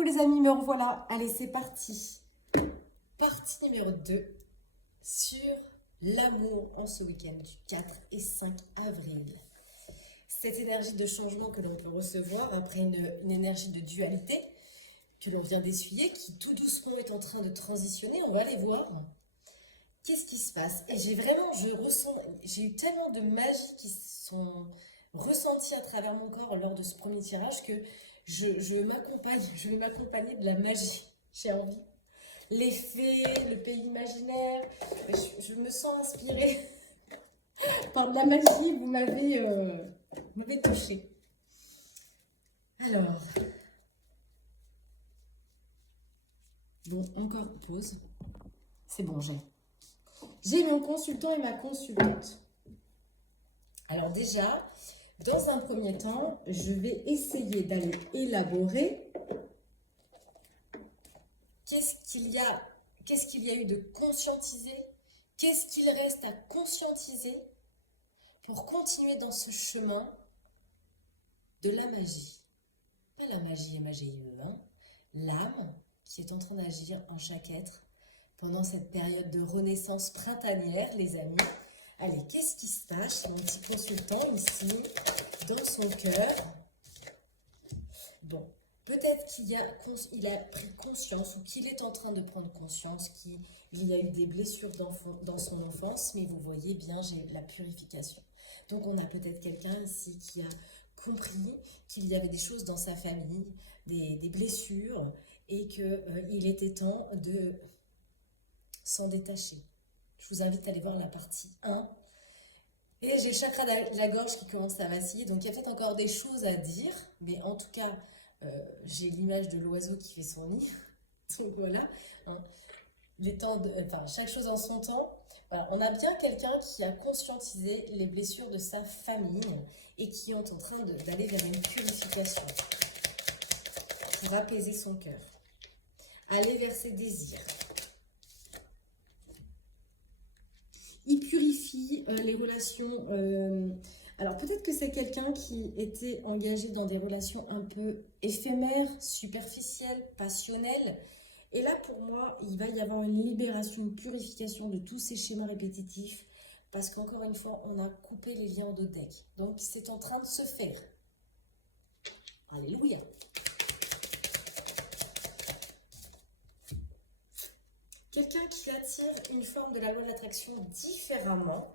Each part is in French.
Coucou les amis, me revoilà. Allez, c'est parti. Partie numéro 2 sur l'amour en ce week-end du 4 et 5 avril. Cette énergie de changement que l'on peut recevoir après une énergie de dualité que l'on vient d'essuyer, qui tout doucement est en train de transitionner. On va aller voir qu'est-ce qui se passe. Et j'ai eu tellement de magie qui sont ressenties à travers mon corps lors de ce premier tirage que je vais m'accompagner de la magie. J'ai envie. Les fées, le pays imaginaire, je me sens inspirée par de la magie. Vous m'avez touchée. Alors, bon, encore pause. C'est bon, j'ai mon consultant et ma consultante. Alors déjà, dans un premier temps, je vais essayer d'aller élaborer qu'est-ce qu'il y a eu de conscientisé, qu'est-ce qu'il reste à conscientiser pour continuer dans ce chemin de la magie. Pas la magie MAGIE, hein, l'âme qui est en train d'agir en chaque être pendant cette période de renaissance printanière, les amis. Allez, qu'est-ce qui se passe chez mon petit consultant ici, dans son cœur? Bon, peut-être qu'il a pris conscience ou qu'il est en train de prendre conscience qu'il y a eu des blessures dans son enfance, mais vous voyez bien, j'ai la purification. Donc on a peut-être quelqu'un ici qui a compris qu'il y avait des choses dans sa famille, des blessures, et qu'il était temps de s'en détacher. Je vous invite à aller voir la partie 1. Et j'ai le chakra de la gorge qui commence à vaciller, donc il y a peut-être encore des choses à dire, mais en tout cas, j'ai l'image de l'oiseau qui fait son nid. Donc voilà, hein. Chaque chose en son temps. Voilà, on a bien quelqu'un qui a conscientisé les blessures de sa famille et qui est en train d'aller vers une purification pour apaiser son cœur, aller vers ses désirs. Il purifie les relations. Alors peut-être que c'est quelqu'un qui était engagé dans des relations un peu éphémères, superficielles, passionnelles. Et là, pour moi, il va y avoir une libération, une purification de tous ces schémas répétitifs. Parce qu'encore une fois, on a coupé les liens de deck. Donc, c'est en train de se faire. Alléluia. Quelqu'un qui attire une forme de la loi de l'attraction différemment.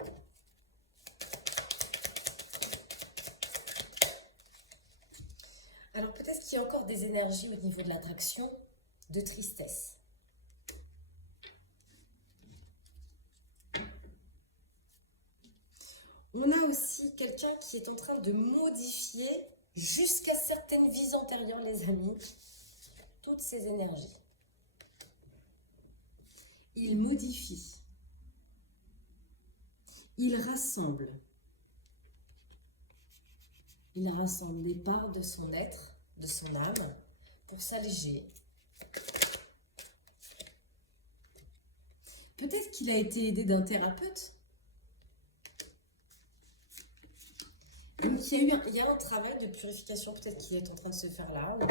Alors, peut-être qu'il y a encore des énergies au niveau de l'attraction de tristesse. On a aussi quelqu'un qui est en train de modifier jusqu'à certaines vies antérieures, les amis, toutes ces énergies. Il modifie. Il rassemble. Il rassemble les parts de son être, de son âme, pour s'alléger. Peut-être qu'il a été aidé d'un thérapeute. Donc il y a un travail de purification peut-être qui est en train de se faire là, ou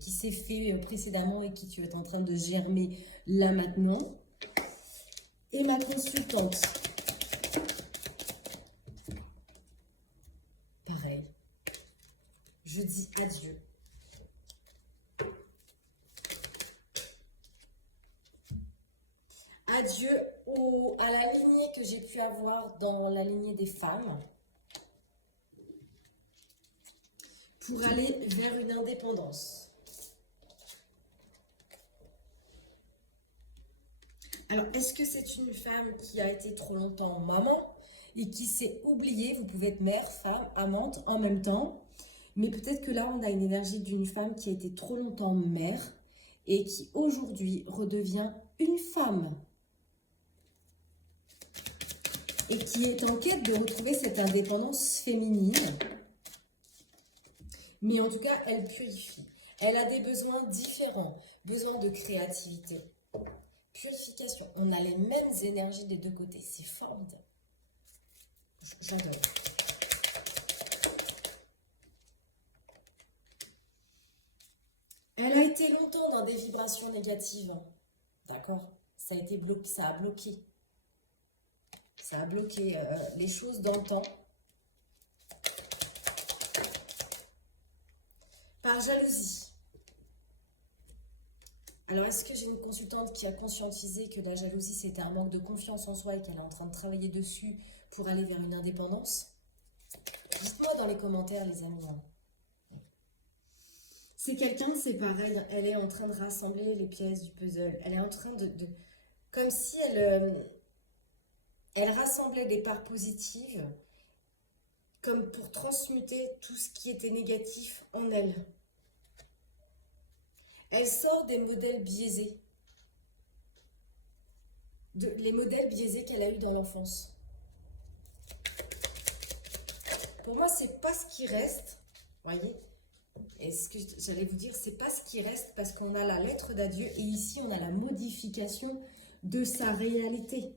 qui s'est fait précédemment et qui est en train de germer là maintenant. Et ma consultante, pareil, je dis adieu. Adieu à la lignée que j'ai pu avoir dans la lignée des femmes pour aller vers une indépendance. Alors, est-ce que c'est une femme qui a été trop longtemps maman et qui s'est oubliée? Vous pouvez être mère, femme, amante en même temps. Mais peut-être que là, on a une énergie d'une femme qui a été trop longtemps mère et qui aujourd'hui redevient une femme. Et qui est en quête de retrouver cette indépendance féminine. Mais en tout cas, elle purifie. Elle a des besoins différents, besoin de créativité. Purification. On a les mêmes énergies des deux côtés. C'est formidable. J'adore. Elle a été longtemps dans des vibrations négatives. D'accord? Ça a été bloqué, ça a bloqué. Ça a bloqué les choses dans le temps. Par jalousie. Alors, est-ce que j'ai une consultante qui a conscientisé que la jalousie, c'était un manque de confiance en soi et qu'elle est en train de travailler dessus pour aller vers une indépendance? Dites-moi dans les commentaires, les amis. C'est quelqu'un, c'est pareil, elle est en train de rassembler les pièces du puzzle. Elle est en train comme si elle rassemblait des parts positives, comme pour transmuter tout ce qui était négatif en elle. Elle sort des modèles biaisés. Les modèles biaisés qu'elle a eus dans l'enfance. Pour moi, c'est pas ce qui reste. Voyez? Et ce que j'allais vous dire, c'est pas ce qui reste parce qu'on a la lettre d'adieu et ici on a la modification de sa réalité.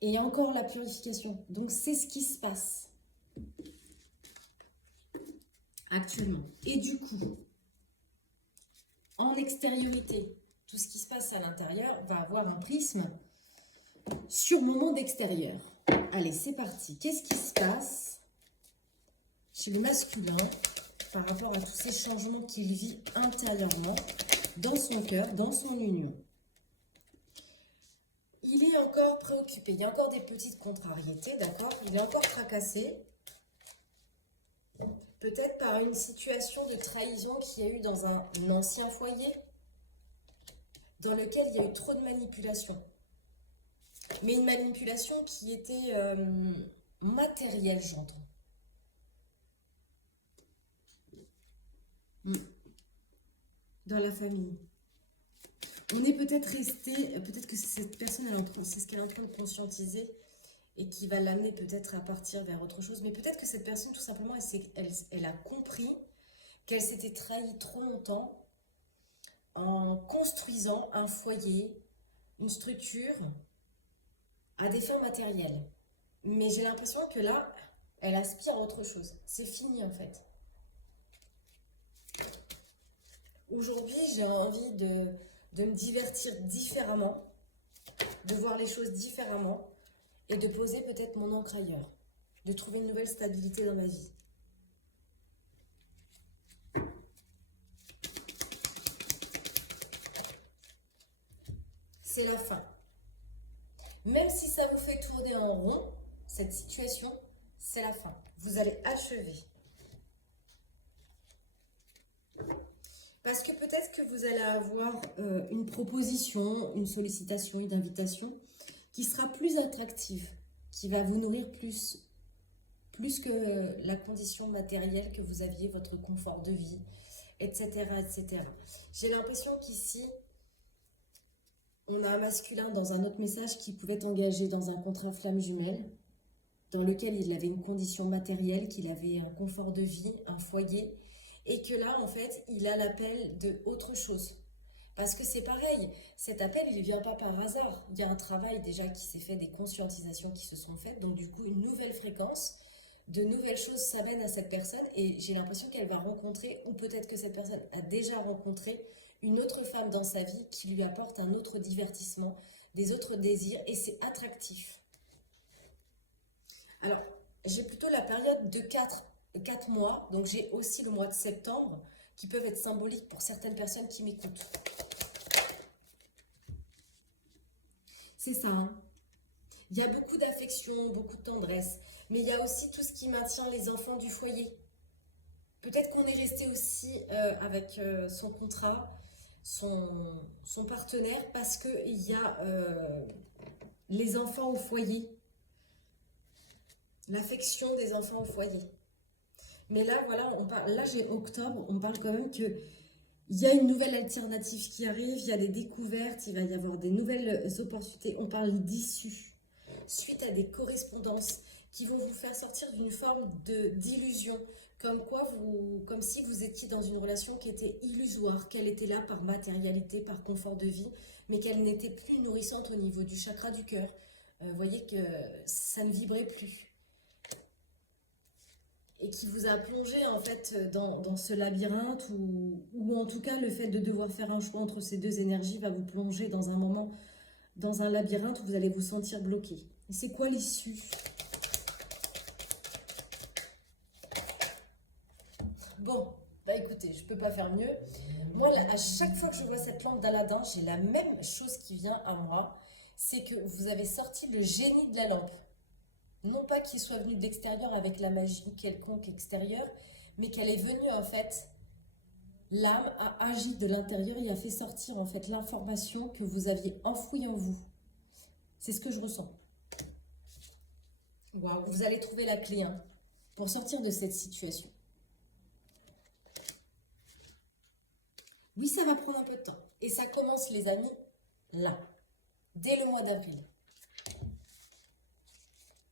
Et encore la purification. Donc c'est ce qui se passe actuellement. Et du coup, en extériorité, tout ce qui se passe à l'intérieur va avoir un prisme sur mon monde extérieur. Allez, c'est parti. Qu'est-ce qui se passe chez le masculin par rapport à tous ces changements qu'il vit intérieurement, dans son cœur, dans son union? Il est encore préoccupé, il y a encore des petites contrariétés, d'accord? Il est encore tracassé, peut-être par une situation de trahison qu'il y a eu dans un ancien foyer, dans lequel il y a eu trop de manipulation. Mais une manipulation qui était matérielle, j'entends. Dans la famille. On est peut-être resté, peut-être que cette personne, c'est ce qu'elle est en train de conscientiser et qui va l'amener peut-être à partir vers autre chose. Mais peut-être que cette personne, tout simplement, elle a compris qu'elle s'était trahie trop longtemps en construisant un foyer, une structure à des fins matérielles. Mais j'ai l'impression que là, elle aspire à autre chose. C'est fini en fait. Aujourd'hui, j'ai envie de me divertir différemment, de voir les choses différemment et de poser peut-être mon encre ailleurs, de trouver une nouvelle stabilité dans ma vie. C'est la fin. Même si ça vous fait tourner en rond, cette situation, c'est la fin. Vous allez achever. Parce que peut-être que vous allez avoir une proposition, une sollicitation, une invitation qui sera plus attractive, qui va vous nourrir plus que la condition matérielle que vous aviez, votre confort de vie, etc. etc. J'ai l'impression qu'ici, on a un masculin dans un autre message qui pouvait être engagé dans un contrat flamme jumelle, dans lequel il avait une condition matérielle, qu'il avait un confort de vie, un foyer, et que là, en fait, il a l'appel de autre chose. Parce que c'est pareil, cet appel, il ne vient pas par hasard. Il y a un travail déjà qui s'est fait, des conscientisations qui se sont faites, donc du coup, une nouvelle fréquence, de nouvelles choses s'amènent à cette personne, et j'ai l'impression qu'elle va rencontrer, ou peut-être que cette personne a déjà rencontré, une autre femme dans sa vie qui lui apporte un autre divertissement, des autres désirs, et c'est attractif. Alors, j'ai plutôt la période de 4 mois, donc j'ai aussi le mois de septembre, qui peuvent être symboliques pour certaines personnes qui m'écoutent. C'est ça, hein. Il y a beaucoup d'affection, beaucoup de tendresse, mais il y a aussi tout ce qui maintient les enfants du foyer. Peut-être qu'on est resté aussi avec son contrat, son partenaire, parce qu'il y a les enfants au foyer, l'affection des enfants au foyer. Mais là, voilà, là j'ai octobre, on parle quand même que il y a une nouvelle alternative qui arrive, il y a des découvertes, il va y avoir des nouvelles opportunités. On parle d'issue, suite à des correspondances qui vont vous faire sortir d'une forme d'illusion, comme si vous étiez dans une relation qui était illusoire, qu'elle était là par matérialité, par confort de vie, mais qu'elle n'était plus nourrissante au niveau du chakra du cœur. Vous voyez que ça ne vibrait plus. et qui vous a plongé en fait dans ce labyrinthe ou en tout cas le fait de devoir faire un choix entre ces deux énergies va vous plonger dans un moment, dans un labyrinthe où vous allez vous sentir bloqué. Et c'est quoi l'issue? Bon, bah écoutez, je peux pas faire mieux. Moi, là, à chaque fois que je vois cette lampe d'Aladin, j'ai la même chose qui vient à moi. C'est que vous avez sorti le génie de la lampe. Non pas qu'il soit venu de l'extérieur avec la magie quelconque extérieure, mais qu'elle est venue en fait, l'âme a agi de l'intérieur et a fait sortir en fait l'information que vous aviez enfouie en vous. C'est ce que je ressens. Waouh, vous allez trouver la clé hein, pour sortir de cette situation. Oui, ça va prendre un peu de temps. Et ça commence, les amis, là, dès le mois d'avril.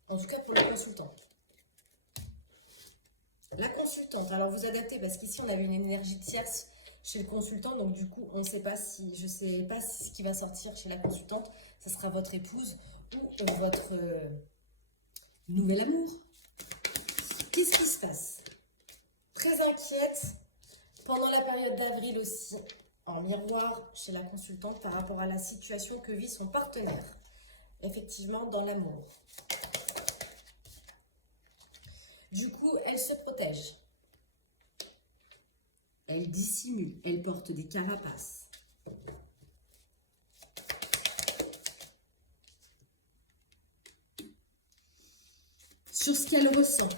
En tout cas pour le consultant. La consultante, alors vous adaptez parce qu'ici on avait une énergie tierce chez le consultant, donc du coup on ne sait pas si, je ne sais pas si ce qui va sortir chez la consultante, ça sera votre épouse ou votre nouvel amour. Qu'est-ce qui se passe? Très inquiète pendant la période d'avril aussi, en miroir chez la consultante par rapport à la situation que vit son partenaire, effectivement dans l'amour. Du coup, elle se protège. Elle dissimule. Elle porte des carapaces. Sur ce qu'elle ressent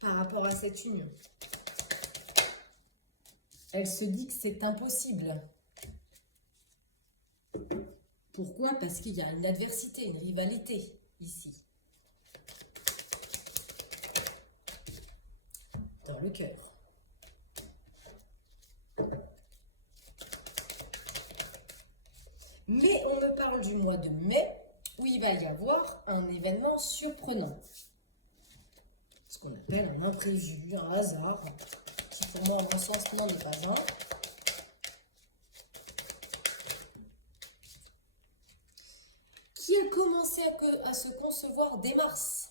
par rapport à cette union. Elle se dit que c'est impossible. Pourquoi? Parce qu'il y a une adversité, une rivalité ici. Dans le cœur. Mais on me parle du mois de mai où il va y avoir un événement surprenant. Ce qu'on appelle un imprévu, un hasard, qui pour moi, à mon sens, n'en est pas un. Qui a commencé à se concevoir dès mars.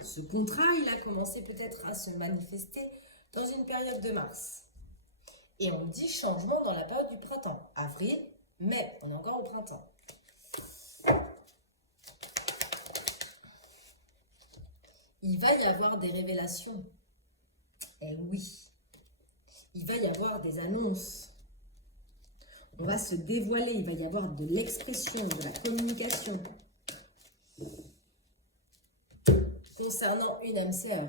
Ce contrat, il a commencé peut-être à se manifester dans une période de mars. Et on dit changement dans la période du printemps. Avril, mai, on est encore au printemps. Il va y avoir des révélations. Eh oui. Il va y avoir des annonces. On va se dévoiler. Il va y avoir de l'expression, de la communication. Concernant une âme sœur,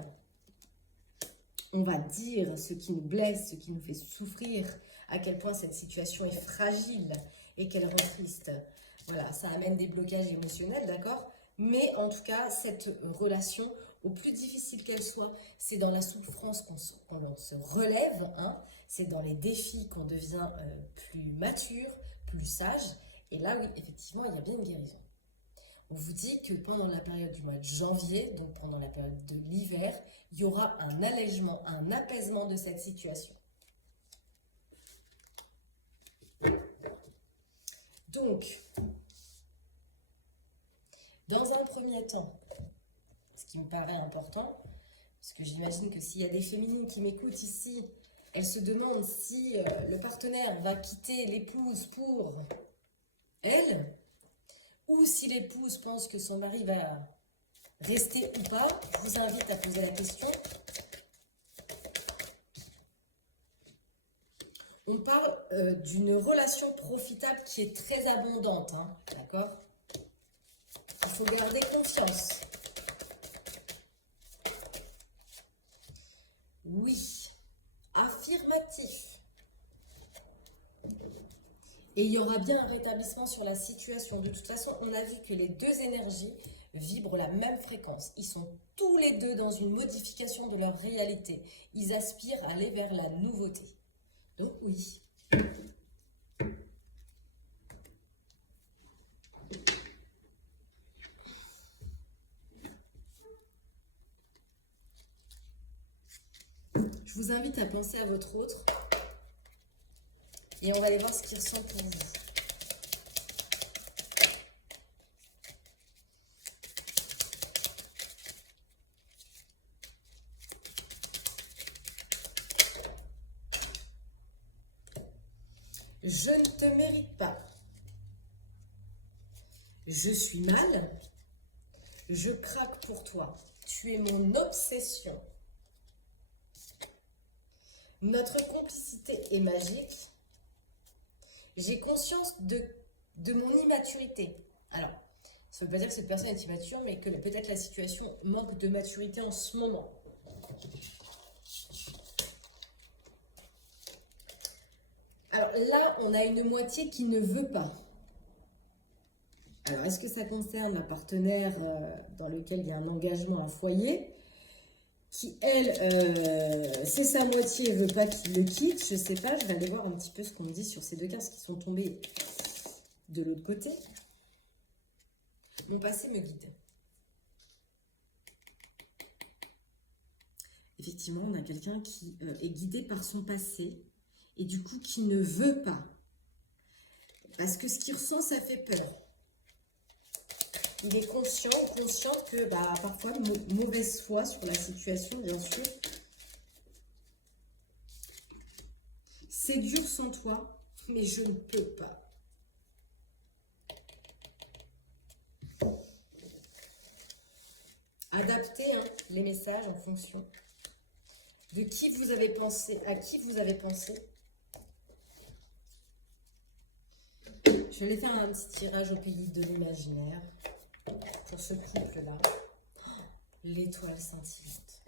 on va dire ce qui nous blesse, ce qui nous fait souffrir, à quel point cette situation est fragile et qu'elle rend triste. Voilà, ça amène des blocages émotionnels, d'accord? Mais en tout cas, cette relation, au plus difficile qu'elle soit, c'est dans la souffrance qu'on se relève, hein, c'est dans les défis qu'on devient plus mature, plus sage. Et là, oui, effectivement, il y a bien une guérison. On vous dit que pendant la période du mois de janvier, donc pendant la période de l'hiver, il y aura un allègement, un apaisement de cette situation. Donc, dans un premier temps, ce qui me paraît important, parce que j'imagine que s'il y a des féminines qui m'écoutent ici, elles se demandent si le partenaire va quitter l'épouse pour elle, ou si l'épouse pense que son mari va rester ou pas. Je vous invite à poser la question. On parle d'une relation profitable qui est très abondante, hein, d'accord? Il faut garder confiance. Oui, affirmatif. Et il y aura bien un rétablissement sur la situation. De toute façon, on a vu que les deux énergies vibrent la même fréquence. Ils sont tous les deux dans une modification de leur réalité. Ils aspirent à aller vers la nouveauté. Donc oui. Je vous invite à penser à votre autre. Et on va aller voir ce qu'il ressent pour vous. Je ne te mérite pas. Je suis mal. Je craque pour toi. Tu es mon obsession. Notre complicité est magique. J'ai conscience de mon immaturité. Alors, ça ne veut pas dire que cette personne est immature, mais que peut-être la situation manque de maturité en ce moment. Alors là, on a une moitié qui ne veut pas. Alors, est-ce que ça concerne la partenaire dans lequel il y a un engagement, un foyer, qui, elle, c'est sa moitié et ne veut pas qu'il le quitte? Je ne sais pas, je vais aller voir un petit peu ce qu'on me dit sur ces deux cartes qui sont tombées de l'autre côté. Mon passé me guide. Effectivement, on a quelqu'un qui est guidé par son passé et du coup qui ne veut pas. Parce que ce qu'il ressent, ça fait peur. Il est conscient ou consciente que parfois, mauvaise foi sur la situation, bien sûr. C'est dur sans toi, mais je ne peux pas. Adaptez les messages en fonction de qui vous avez pensé, à qui vous avez pensé. Je vais faire un petit tirage au pays de l'imaginaire pour ce couple-là. L'étoile scintillante.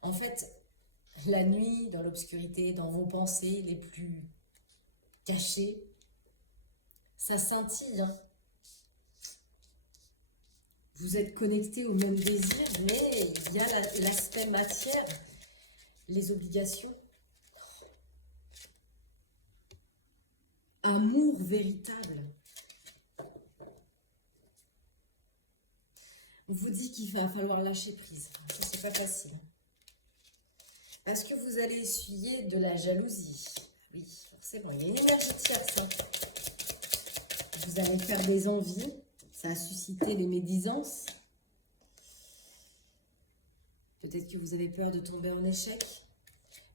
En fait, la nuit, dans l'obscurité, dans vos pensées les plus cachées, ça scintille. Vous êtes connecté au même désir, mais il y a l'aspect matière, les obligations. Amour véritable. On vous dit qu'il va falloir lâcher prise. Ça, c'est pas facile. Parce que vous allez essuyer de la jalousie. Oui, forcément, il y a une énergie tierce. Vous allez faire des envies. Ça a suscité les médisances. Peut-être que vous avez peur de tomber en échec.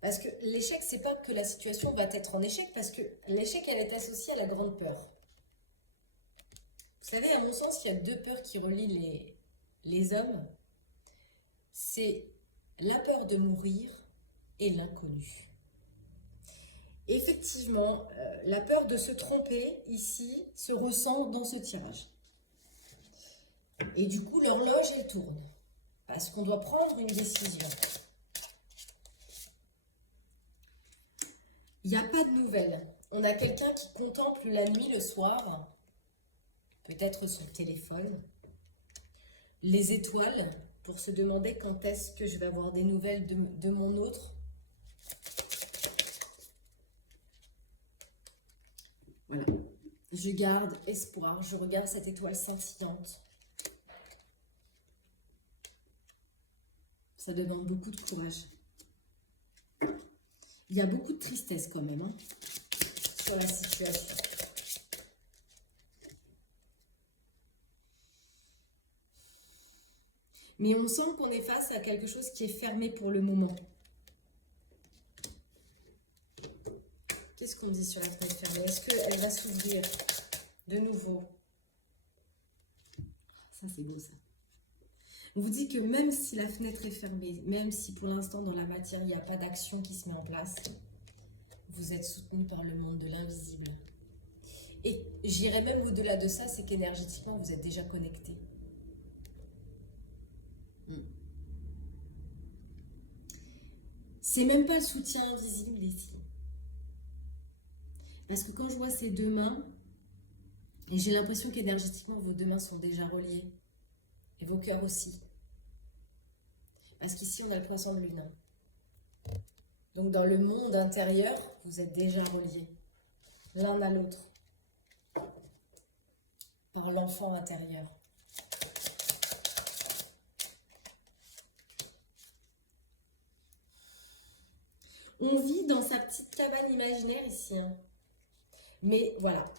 Parce que l'échec, c'est pas que la situation va être en échec, parce que l'échec, elle est associée à la grande peur. Vous savez, à mon sens, il y a deux peurs qui relient les hommes. C'est la peur de mourir et l'inconnu. Effectivement, la peur de se tromper, ici, se ressent dans ce tirage. Et du coup, l'horloge, elle tourne. Parce qu'on doit prendre une décision. Il n'y a pas de nouvelles. On a quelqu'un qui contemple la nuit, le soir, peut-être son téléphone, les étoiles, pour se demander quand est-ce que je vais avoir des nouvelles de mon autre. Voilà. Je garde espoir, je regarde cette étoile scintillante. Ça demande beaucoup de courage. Il y a beaucoup de tristesse quand même sur la situation. Mais on sent qu'on est face à quelque chose qui est fermé pour le moment. Qu'est-ce qu'on dit sur la fenêtre fermée? Est-ce qu'elle va s'ouvrir de nouveau? Ça, c'est beau, ça. On vous dit que même si la fenêtre est fermée, même si pour l'instant dans la matière, il n'y a pas d'action qui se met en place, vous êtes soutenu par le monde de l'invisible. Et j'irais même au-delà de ça, c'est qu'énergétiquement, vous êtes déjà connecté. C'est même pas le soutien invisible ici. Parce que quand je vois ces deux mains, et j'ai l'impression qu'énergétiquement, vos deux mains sont déjà reliées. Et vos cœurs aussi. Parce qu'ici, on a le poisson de lune. Donc, dans le monde intérieur, vous êtes déjà reliés. L'un à l'autre. Par l'enfant intérieur. On vit dans sa petite cabane imaginaire ici. Mais voilà.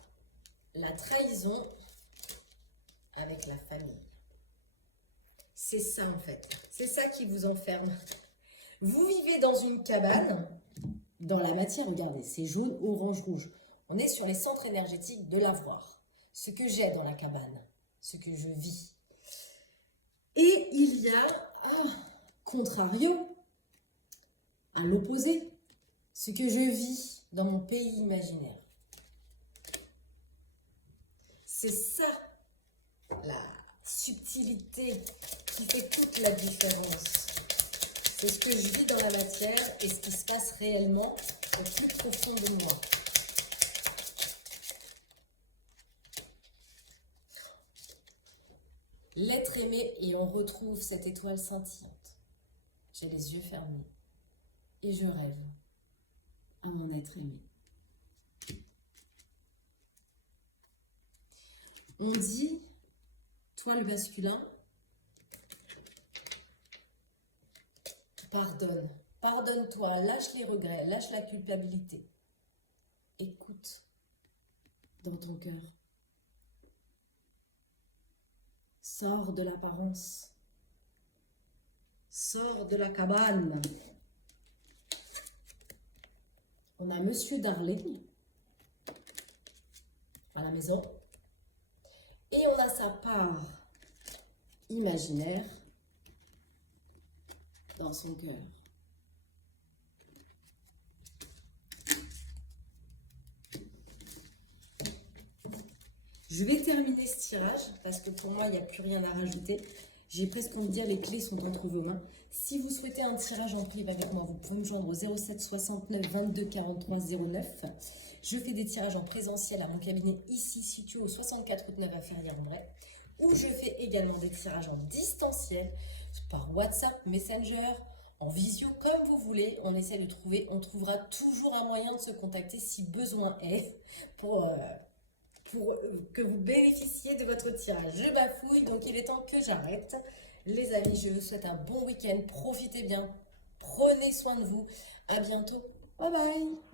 La trahison avec la famille. C'est ça en fait. C'est ça qui vous enferme. Vous vivez dans une cabane, dans la matière, regardez, c'est jaune, orange, rouge. On est sur les centres énergétiques de l'avoir. Ce que j'ai dans la cabane, ce que je vis. Et il y a, contrario, à l'opposé, ce que je vis dans mon pays imaginaire. C'est ça, la subtilité qui fait toute la différence. C'est ce que je vis dans la matière et ce qui se passe réellement au plus profond de moi. L'être aimé et on retrouve cette étoile scintillante. J'ai les yeux fermés et je rêve à mon être aimé. On dit, toi le masculin, pardonne, pardonne-toi, lâche les regrets, lâche la culpabilité. Écoute dans ton cœur. Sors de l'apparence. Sors de la cabane. On a Monsieur Darling à la maison. Et on a sa part imaginaire dans son cœur. Je vais terminer ce tirage parce que pour moi, il n'y a plus rien à rajouter. J'ai presque envie de dire les clés sont entre vos mains. Si vous souhaitez un tirage en privé avec moi, vous pouvez me joindre au 07 69 22 43 09. Je fais des tirages en présentiel à mon cabinet ici situé au 64 route 9 à Ferrières-en-Bray. Où je fais également des tirages en distanciel par WhatsApp, Messenger, en visio, comme vous voulez. On essaie de trouver, on trouvera toujours un moyen de se contacter si besoin est pour que vous bénéficiez de votre tirage. Je bafouille, donc il est temps que j'arrête. Les amis, je vous souhaite un bon week-end. Profitez bien. Prenez soin de vous. À bientôt. Bye bye.